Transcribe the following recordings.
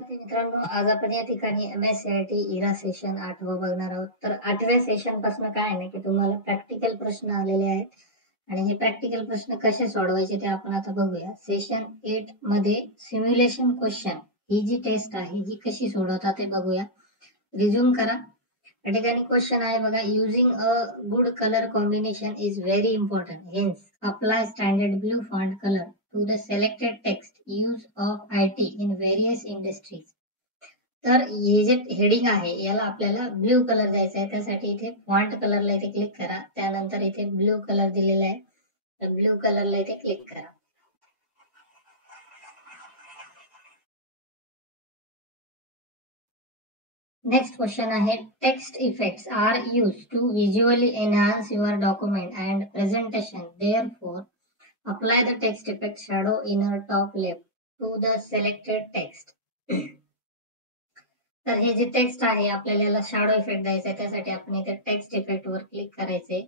मित्रांनो, आज आपण या ठिकाणी MSCIT इरा सेशन 8वा बघणार आहोत. तर 8व्या सेशन पासून काय आहे ना की तुम्हाला प्रॅक्टिकल प्रश्न आलेले आहेत आणि हे प्रॅक्टिकल प्रश्न कसे सोडवायचे ते आपण आता बघूया. सेशन 8 मध्ये सिम्युलेशन क्वेश्चन ही जी टेस्ट आहे जी कशी सोडवतात ते बघूया. रिझ्यूम करा. या ठिकाणी क्वेश्चन आहे बघा, using a good colour combination is very important, hence apply standard blue font colour to the selected text use of IT in various industries. तर हे जे हेडिंग आहे याला आपल्याला ब्ल्यू कलर द्यायचा आहे. त्यासाठी इथे फॉन्ट कलरला इथे क्लिक करा. त्यानंतर इथे ब्ल्यू कलर दिलेला आहे, तर ब्ल्यू कलरला इथे क्लिक करा. नेक्स्ट क्वेश्चन आहे, text effects are use to visually enhance your document and presentation. Therefore apply the text effect shadow inner top left to the selected text. तर हे जे टेक्स्ट आहे आपल्याला याला शॅडो इफेक्ट द्यायचा आहे. त्यासाठी आपण इथे टेक्स्ट इफेक्ट वर क्लिक करायचे.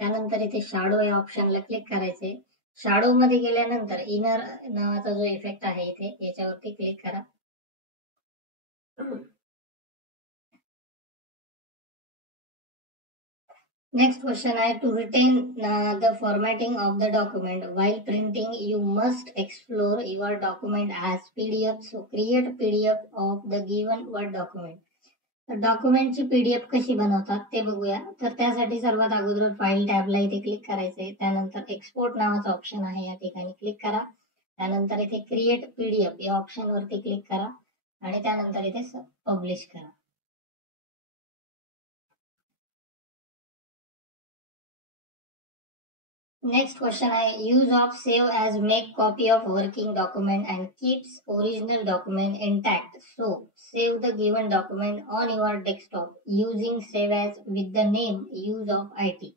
त्यानंतर इथे शॅडो या ऑप्शनला क्लिक करायचे. शॅडो मध्ये गेल्यानंतर इनर नावाचा जो इफेक्ट आहे इथे याच्यावरती क्लिक करा. नेक्स्ट क्वेश्चन आहे, to retain the formatting of the document while printing you must explore your document as PDF. So create PDF of the given word document. तर डॉक्युमेंटची PDF कशी बनवतात ते बघूया. तर त्यासाठी सर्वात अगोदर फाईल टॅबला इथे क्लिक करायचे. त्यानंतर एक्सपोर्ट नावाचा ऑप्शन आहे या ठिकाणी क्लिक करा. त्यानंतर इथे क्रिएट PDF या ऑप्शन वरती क्लिक करा आणि त्यानंतर इथे पब्लिश करा. नेक्स्ट क्वेश्चन आहे, use of save as make copy of working document and keeps original document intact. So save the given document on your desktop using save as with the name use of IT.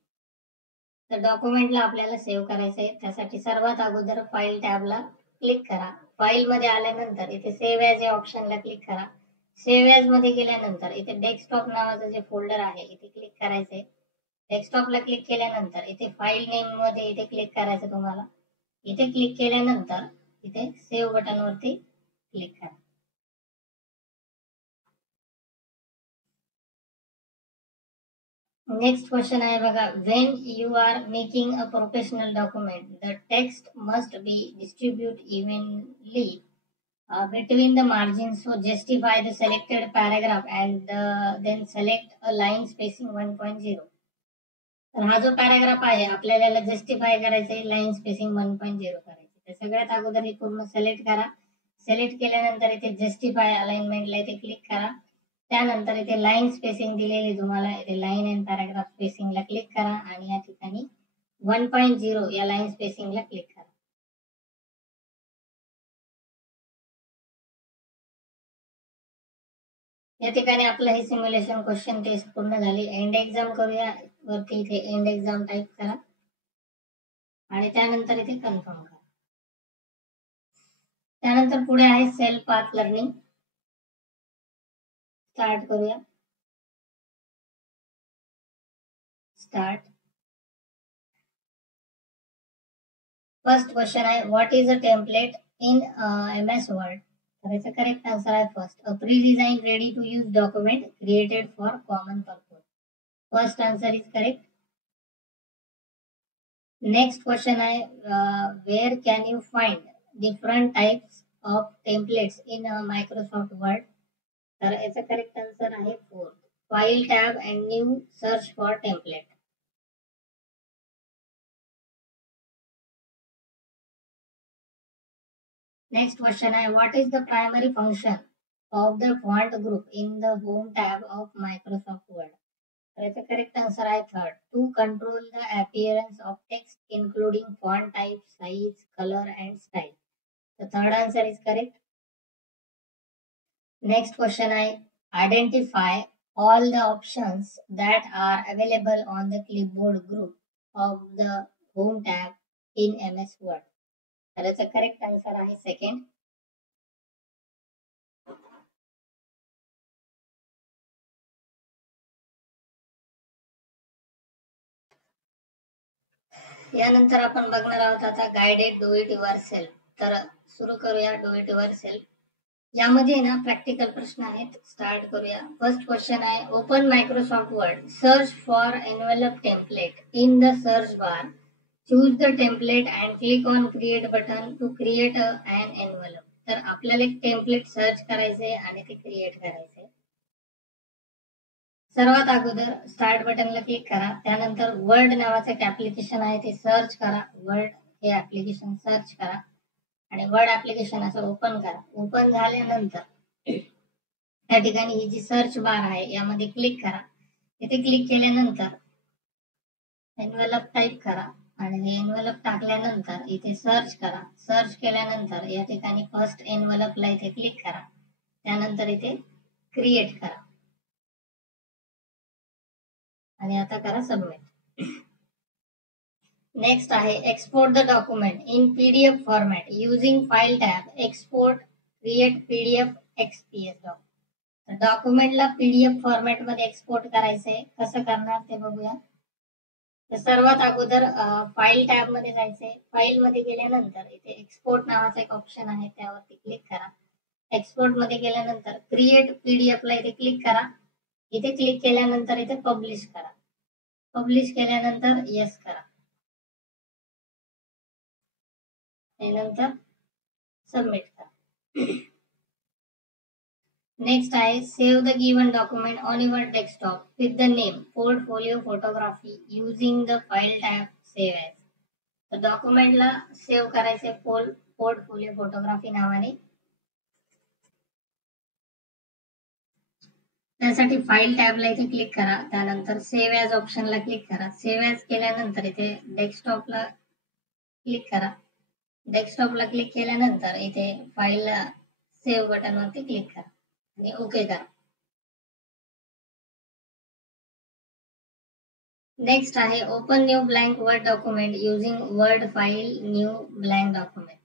तर डॉक्युमेंटला आपल्याला save करायचं आहे. त्यासाठी सर्वात अगोदर file टॅबला click करा. File मध्ये आल्यानंतर इथे सेव्ह ॲज या ऑप्शनला क्लिक करा. सेव्ह ॲज मध्ये गेल्यानंतर इथे डेस्कटॉप नावाचं जे फोल्डर आहे इथे क्लिक करायचंय. डेस्कटॉपला क्लिक केल्यानंतर इथे फाईल नेम मध्ये इथे क्लिक करायचं तुम्हाला. इथे क्लिक केल्यानंतर इथे सेव्ह बटन वरती क्लिक करा. नेक्स्ट क्वेश्चन आहे बघा, when you are making a professional document the text must be distribute evenly between the margins. So justify the selected paragraph and then select a line spacing 1.0. तर हा जो paragraph आहे आपल्याला याला justify करायचंय, line spacing 1.0 करायची. तर सगळ्यात अगोदर हे पूर्ण सिलेक्ट करा. सिलेक्ट केल्यानंतर इथे जस्टिफाय अलाइनमेंटला इथे क्लिक करा. त्यानंतर इथे लाईन स्पेसिंग दिलेली तुम्हाला इथे लाईन अँड पॅराग्राफ स्पेसिंगला क्लिक करा आणि या ठिकाणी 1.0 या लाईन स्पेसिंगला क्लिक करा. या ठिकाणी आपलं हे सिम्युलेशन क्वेश्चन टेस्ट पूर्ण झाली. एंड एक्झाम करूया. वरती इथे एंड एक्झाम टाईप करा आणि त्यानंतर इथे कन्फर्म करा. त्यानंतर पुढे आहे सेल्फ पाथ लर्निंग. स्टार्ट करूया. स्टार्ट. फर्स्ट क्वेश्चन आहे, what is a template in MS Word. तर याचा करेक्ट आन्सर आहे first, a pre design ready to use document created for common purpose. First answer is correct. Next question आहे, where can you find different types of templates in Microsoft Word. तर याचा correct answer आहे fourth, file tab and new search for template. Next question आहे, what is the primary function of the font group in the home tab of Microsoft Word. तर याचा correct answer आहे third, to control the appearance of text including font type, size, colour and style. The third answer is correct. Next question आहे, identify all the options that are available on the clipboard group of the home tab in MS Word. तर याचा correct answer आहे second. यानंतर आपण बघणार आहोत आता guided do it your self. तर सुरू करूया डू इट युअर सेल्फ. यामध्ये ना प्रॅक्टिकल प्रश्न आहेत, स्टार्ट करूया. फर्स्ट क्वेश्चन आहे, open Microsoft Word, search for envelope template in the search bar, choose the template and click on create button to create an envelope. तर आपल्याला एक template search करायचंय आणि ते क्रिएट करायचंय. सर्वात अगोदर स्टार्ट बटनला क्लिक करा, त्यानंतर वर्ड नावाचं एक ऍप्लिकेशन आहे ते सर्च करा. वर्ड हे ऍप्लिकेशन सर्च करा आणि वर्ड ऍप्लिकेशन असं ओपन करा. ओपन झाल्यानंतर त्या ठिकाणी ही जी सर्च बार आहे यामध्ये क्लिक करा. इथे क्लिक केल्यानंतर एनवेलप टाईप करा आणि हे एनवेलप टाकल्यानंतर इथे सर्च करा. सर्च केल्यानंतर या ठिकाणी फर्स्ट एनवेलपला इथे क्लिक करा, त्यानंतर इथे क्रिएट करा आणि आता करा सबमिट. नेक्स्ट आहे, export the document in PDF format using file tab, export create PDF XPS doc. डॉक्युमेंटला पीडीएफ फॉर्मॅट मध्ये एक्सपोर्ट करायचंय, कसं करणार ते बघूया. तर सर्वात अगोदर फाईल टॅब मध्ये जायचंय. फाईल मध्ये गेल्यानंतर इथे एक्सपोर्ट नावाचा एक ऑप्शन आहे त्यावरती क्लिक करा. एक्सपोर्ट मध्ये गेल्यानंतर क्रिएट पीडीएफ ला इथे क्लिक करा. इथे क्लिक केल्यानंतर इथे पब्लिश करा. पब्लिश केल्यानंतर येस करा, त्यानंतर सबमिट करा. नेक्स्ट आहे, save the given document on your desktop with the name portfolio photography using the file tab save as. तर डॉक्युमेंटला सेव्ह करायचे पोर्टफोलिओ फोटोग्राफी नावाने. त्यासाठी फाईल टॅबला इथे क्लिक करा, त्यानंतर सेव्ह ॲज ऑप्शनला क्लिक करा. सेव्ह ॲज केल्यानंतर इथे डेस्कटॉपला क्लिक करा. डेस्कटॉपला क्लिक केल्यानंतर इथे फाईलला सेव्ह बटनवरती क्लिक करा आणि ओके करा. नेक्स्ट आहे, open new blank Word document using Word file new blank document.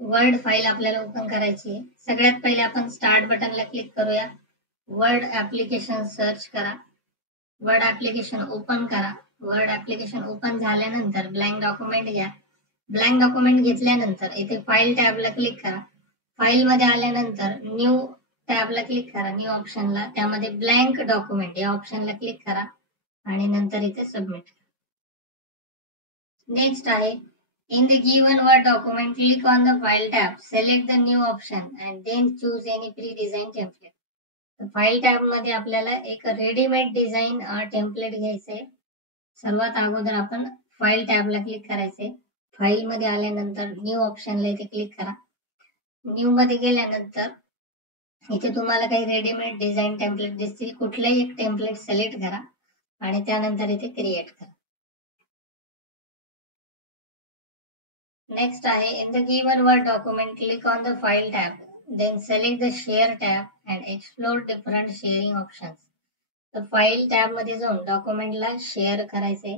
Word file आपल्याला ओपन करायची आहे. सगळ्यात पहिले आपण स्टार्ट बटनला क्लिक करूया. वर्ड ऍप्लिकेशन सर्च करा. वर्ड ऍप्लिकेशन ओपन करा. वर्ड ऍप्लिकेशन ओपन झाल्यानंतर ब्लँक डॉक्युमेंट घ्या. ब्लँक डॉक्युमेंट घेतल्यानंतर इथे फाईल टॅबला क्लिक करा. फाईल मध्ये आल्यानंतर न्यू टॅबला क्लिक करा, न्यू ऑप्शनला, त्यामध्ये ब्लँक डॉक्युमेंट या ऑप्शनला क्लिक करा आणि नंतर इथे सबमिट. नेक्स्ट आहे, in the given word document click on the file tab, select the new option and then choose any pre-designed template. File tab मध्ये आपल्याला एक रेडीमेड डिझाईन टेम्पलेट घ्यायचंय. सर्वात अगोदर आपण फाईल टॅबला क्लिक करायचंय. फाईल मध्ये आल्यानंतर न्यू ऑप्शनला इथे क्लिक करा. न्यू मध्ये गेल्यानंतर इथे तुम्हाला काही रेडीमेड डिझाईन टेम्पलेट दिसतील, कुठलंही एक टेम्पलेट सिलेक्ट करा आणि त्यानंतर इथे क्रिएट करा. नेक्स्ट आहे, in the given word document click on the file tab, then select the share tab and explore different sharing options. तर फाईल टॅब मध्ये जाऊन डॉक्युमेंटला शेअर करायचंय.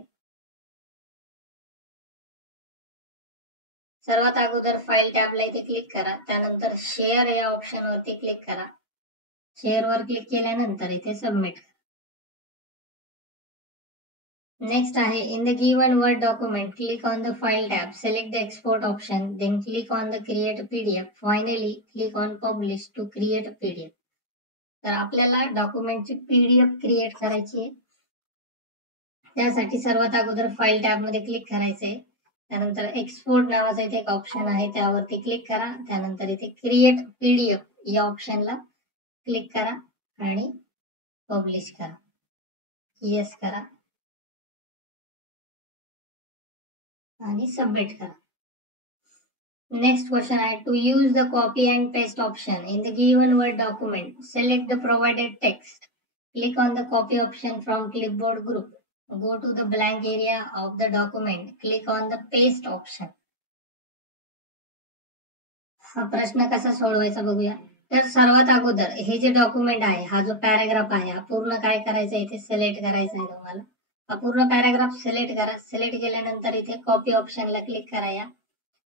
सर्वात अगोदर फाईल टॅबला इथे क्लिक करा, त्यानंतर शेअर या ऑप्शन वरती क्लिक करा. शेअर वर क्लिक केल्यानंतर इथे सबमिट. नेक्स्ट आहे, in the given word document click on the file tab, select the export option, then click on the create pdf, finally click on publish to create a pdf. तर आपल्याला डॉक्युमेंटची PDF create करायची आहे. त्यासाठी सर्वात अगोदर file tab मध्ये click करायचंय. त्यानंतर एक्सपोर्ट नावाचा इथे एक ऑप्शन आहे त्यावरती क्लिक करा. त्यानंतर इथे क्रिएट पीडीएफ या ऑप्शनला क्लिक करा आणि पब्लिश करा, येस करा आणि सबमिट करा. नेक्स्ट क्वेश्चन आहे, to use the copy and paste option in the given word document select the provided text, click on the copy option from clipboard group, go to the blank area of the document, click on the paste option. हा प्रश्न कसा सोडवायचा बघूया. तर सर्वात अगोदर हे जे डॉक्युमेंट आहे, हा जो पॅराग्राफ आहे, हा पूर्ण काय करायचा इथे सिलेक्ट करायचा आहे तुम्हाला. हा पूर्ण पॅराग्राफ सिलेक्ट करा. सिलेक्ट केल्यानंतर इथे कॉपी ऑप्शनला क्लिक करा. या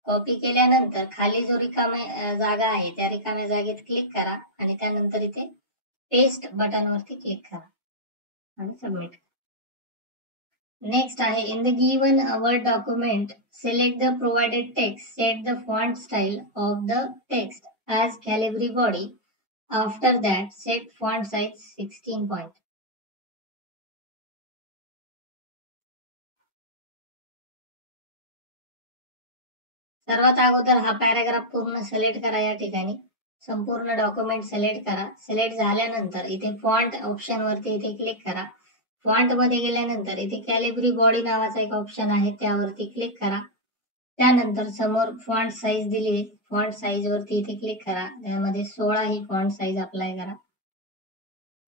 कॉपी केल्यानंतर खाली जो रिकाम्या जागा आहे त्या रिकाम्या जागेत क्लिक करा आणि त्यानंतर इथे पेस्ट बटन वरती क्लिक करा आणि सबमिट. नेक्स्ट आहे in the given word document select the provided text set the font style of the text as Calibri body after that set font size 16 point. सर्वात अगोदर हा पॅराग्राफ पूर्ण select करा. या ठिकाणी संपूर्ण डॉक्युमेंट सिलेक्ट करा. सिलेक्ट झाल्यानंतर इथे फॉन्ट ऑप्शन वरती इथे क्लिक करा. फॉन्ट मध्ये गेल्यानंतर इथे कॅलिब्री बॉडी नावाचा एक ऑप्शन आहे त्यावरती क्लिक करा. त्यानंतर समोर फॉन्ट साईज दिली, फॉन्ट साईज वरती इथे क्लिक करा. त्यामध्ये 16 ही फॉन्ट साईज अप्लाय करा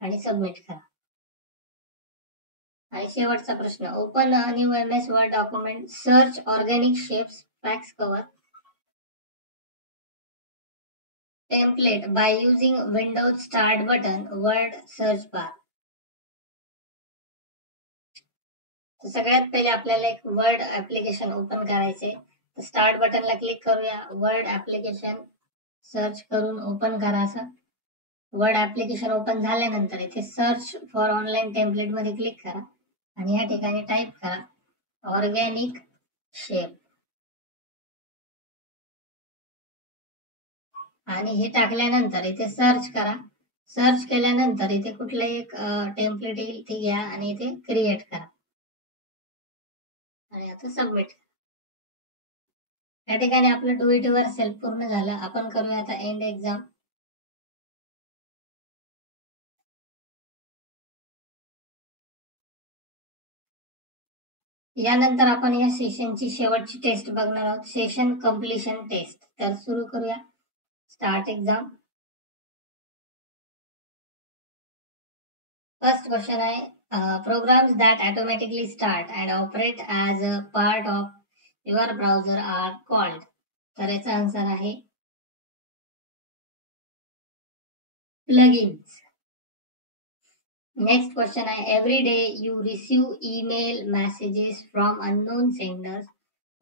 आणि सबमिट करा. आणि शेवटचा प्रश्न open new MS word document search organic shapes fax cover template by using Windows start button word search bar. सगळ्यात पहिले आपल्याला एक वर्ड ऍप्लिकेशन ओपन करायचे. स्टार्ट बटनला क्लिक करूया. वर्ड ऍप्लिकेशन सर्च करून ओपन करा. असं वर्ड ऍप्लिकेशन ओपन झाल्यानंतर इथे सर्च फॉर ऑनलाईन टेम्पलेट मध्ये क्लिक करा आणि या ठिकाणी टाईप करा ऑर्गॅनिक शेप आणि हे टाकल्यानंतर इथे सर्च करा. सर्च केल्यानंतर इथे कुठलंही एक टेम्पलेट येईल ते घ्या आणि इथे क्रिएट करा आणि आता सबमिट. या ठिकाणी आपलं डू इट युअर सेल्फ पूर्ण झालं. आपण करूया आता एंड एक्झाम. यानंतर आपण या सेशनची शेवटची टेस्ट बघणार आहोत, सेशन कम्प्लिशन टेस्ट. तर सुरू करूया. Start exam. फर्स्ट क्वेश्चन आहे programs that automatically start and operate as a part of your browser are called. तर याचा आन्सर आहे प्लगइन्स. नेक्स्ट क्वेश्चन आहे every day you receive email messages from unknown senders.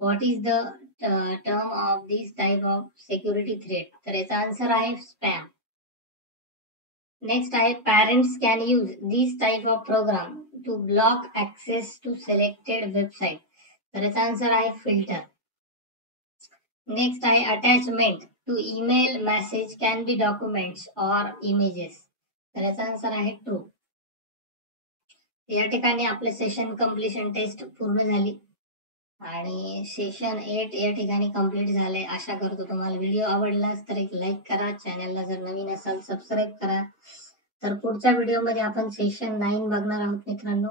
What is the term of this type of security threat. तर याचा answer आहे spam. Next आहे parents can use this type of program to block access to selected website. तर याचा answer आहे filter. Next आहे attachment to email message can be documents or images. तर याचा आन्सर आहे ट्रू. या ठिकाणी आपले सेशन कम्प्लिशन टेस्ट पूर्ण झाली आणि सेशन 8 या ठिकाणी कंप्लीट झाले. आशा करतो तुम्हाला व्हिडिओ आवडलाच तर एक लाईक करा. चॅनलला जर नवीन असाल सबस्क्राईब करा. तर पुढच्या व्हिडिओमध्ये आपण सेशन 9 बघणार आहोत मित्रांनो.